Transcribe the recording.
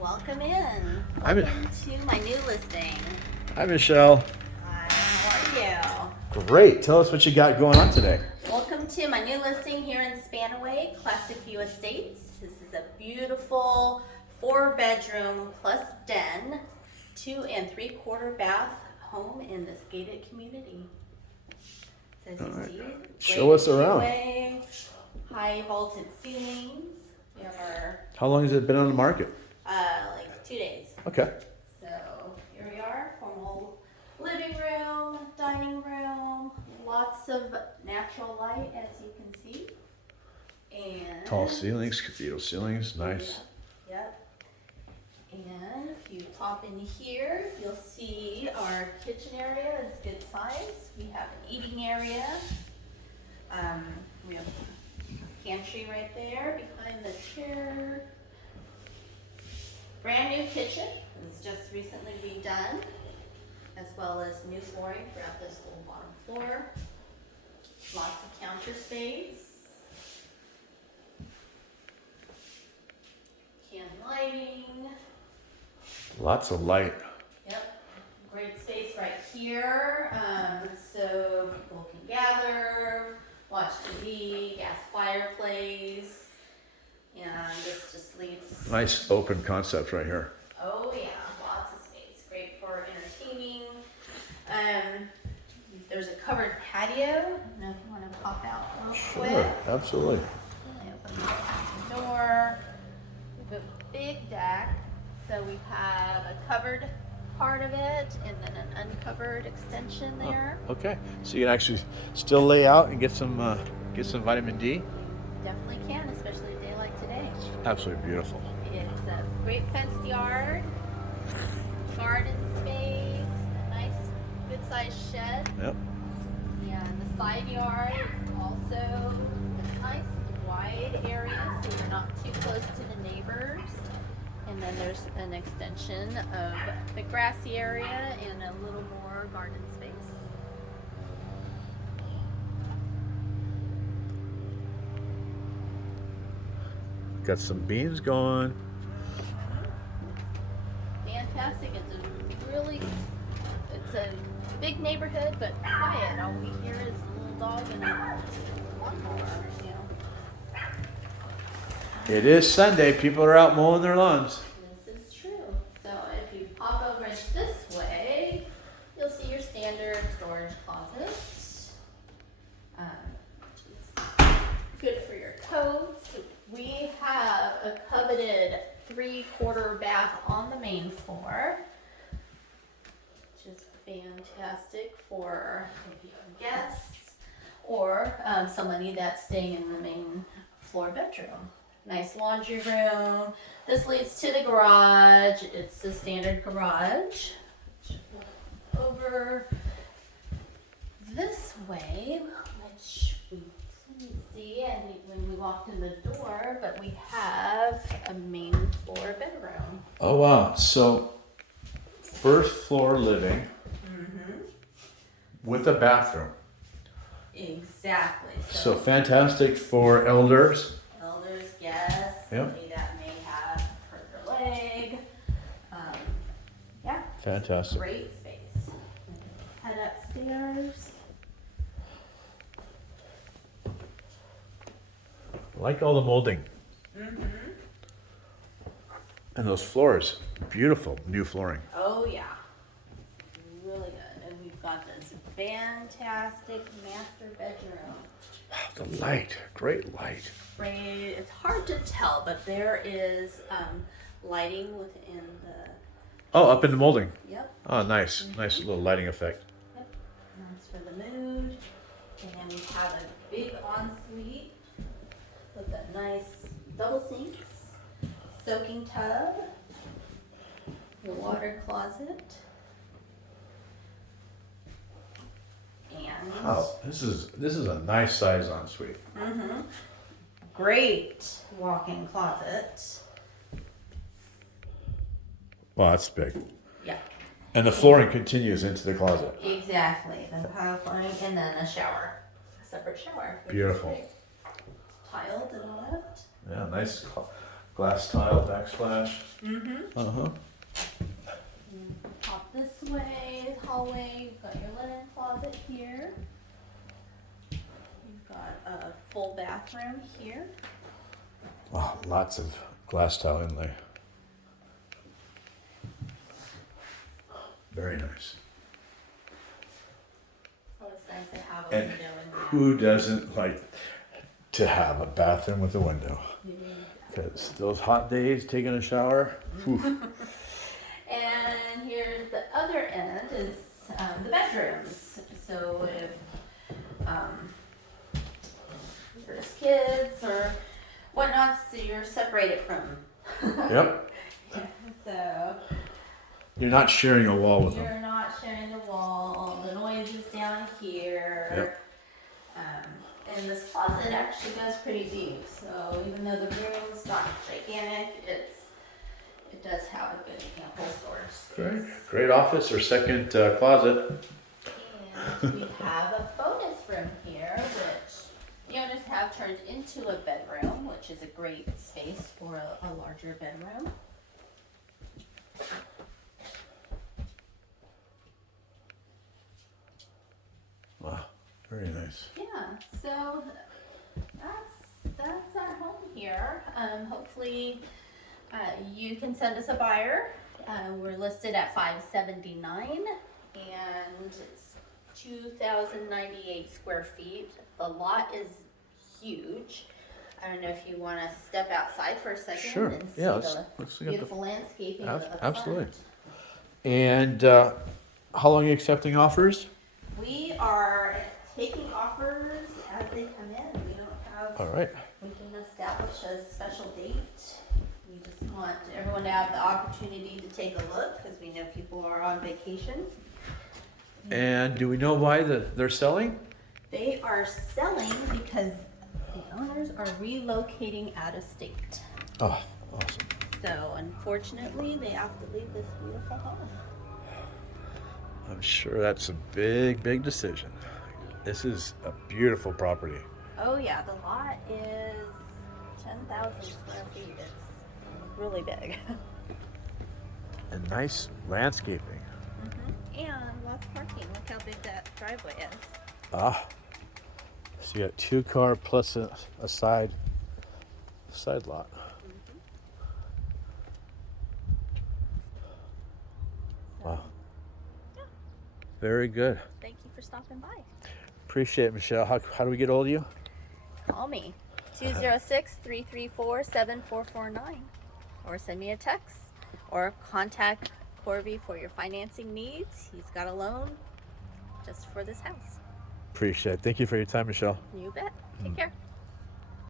Welcome in. Hi, Welcome to my new listing. Hi, Michelle. Hi, how are Great. Tell us what you got going on today. you? Welcome to my new listing here in Spanaway, Classic View Estates. This is a beautiful 4-bedroom plus den, 2 3/4 bath home in this gated community. So as you see, Show us around. entryway, high vaulted ceilings. We have our How long has it been on the market? like 2 days. Okay. So here we are, formal living room, dining room, lots of natural light as you can see. And Tall ceilings, cathedral ceilings, nice. Yep. And if you pop in here, you'll see our kitchen area is good size. We have an eating area. We have a pantry right there behind the chair. Brand new kitchen. It was just recently redone, as well as new flooring throughout this whole bottom floor. Lots of counter space. Can lighting. Lots of light. Yep. Great space right here. So people can gather, watch TV, gas fireplace. And this just leaves. Nice open concept right here. Oh yeah, lots of space. Great for entertaining. There's a covered patio. I don't know if you want to pop out real quick. Sure, absolutely. I open the door. We have a big deck. So we have a covered part of it and then an uncovered extension there. Okay, so you can actually still lay out and get some vitamin D. Definitely can, especially a day like today. It's absolutely beautiful. It's a great fenced yard, garden space, a nice good sized shed. Yep. And the side yard is also a nice wide area so you're not too close to the neighbors. And then there's an extension of the grassy area and a little more garden space. Got some beans going. Fantastic. It's a big neighborhood, but quiet. All we hear is a little dog and a lawnmower, you know. It is Sunday. People are out mowing their lawns. This is true. So if you pop over this way, you'll see your standard storage closet. Which is good for your coats. We have a coveted 3/4 bath on the main floor, which is fantastic for if you have guests or somebody that's staying in the main floor bedroom. Nice laundry room. This leads to the garage. It's the standard garage. Over this way, which we couldn't see and when we walked in the door, but we have a main floor bedroom. Oh wow! So first floor living with a bathroom. Exactly. So fantastic for elders. Elders, guests, Yep. somebody that may have hurt their leg. Yeah. Fantastic. Great space. Head upstairs. I like all the molding. And those floors, beautiful new flooring. Oh yeah, really good. And we've got this fantastic master bedroom. The light, great light. Great. It's hard to tell, but there is lighting within the. Oh, up in the molding. Yep. Oh, nice, nice little lighting effect. Yep. Nice for the mood. And then we have a big ensuite with a nice double sinks, soaking tub, the water closet, and Oh, this is a nice size ensuite. great walk-in closet. Wow, that's big. Yeah, And the flooring continues into the closet. exactly. The tile flooring and then a shower, a separate shower. which is Beautiful. great. Tile to the left. Yeah, nice Glass tile, backsplash. Mm-hmm. Uh-huh. Pop this way, hallway, you've got your linen closet here. You've got a full bathroom here. Wow, lots of glass tile in there. Very nice. So it's nice to have a And window in there. who doesn't like to have a bathroom with a window? Mm-hmm. Because those hot days, taking a shower, whew. And here's the other end is the bedrooms. So if there's kids or whatnot, so you're separated from. Yep. So You're not sharing a wall with them. you're not sharing the wall. The noise is down here. Yep. And this closet actually goes pretty deep. So even though the room's not gigantic, it does have a good ample storage space. Great office or second closet. And we have a bonus room here, which the owners have turned into a bedroom, which is a great space for a larger bedroom. Wow, very nice. Yeah, so that's our home here. Hopefully, you can send us a buyer. We're listed at $579, and it's 2,098 square feet. The lot is huge. I don't know if you want to step outside for a second Sure. and see Yeah, the let's look at the. beautiful landscaping of the Absolutely. front. And how long are you accepting offers? We are taking offers as they come in. We don't have. All right. We can establish a special date. We just want everyone to have the opportunity to take a look because we know people are on vacation. And do we know why they're selling? They are selling because the owners are relocating out of state. Oh, awesome. So unfortunately, they have to leave this beautiful home. I'm sure that's a big, big decision. This is a beautiful property. Oh yeah, the lot is 10,000 square feet. It's really big. And nice landscaping. And lots of parking. Look how big that driveway is. Ah. So you got 2 car plus a side lot. Wow. Yeah. Very good. Thank you for stopping by. Appreciate it, Michelle. How do we get hold of you? Call me 206-334-7449 or send me a text or contact Corby for your financing needs. He's got a loan just for this house. Appreciate it. Thank you for your time, Michelle. You bet. Take care.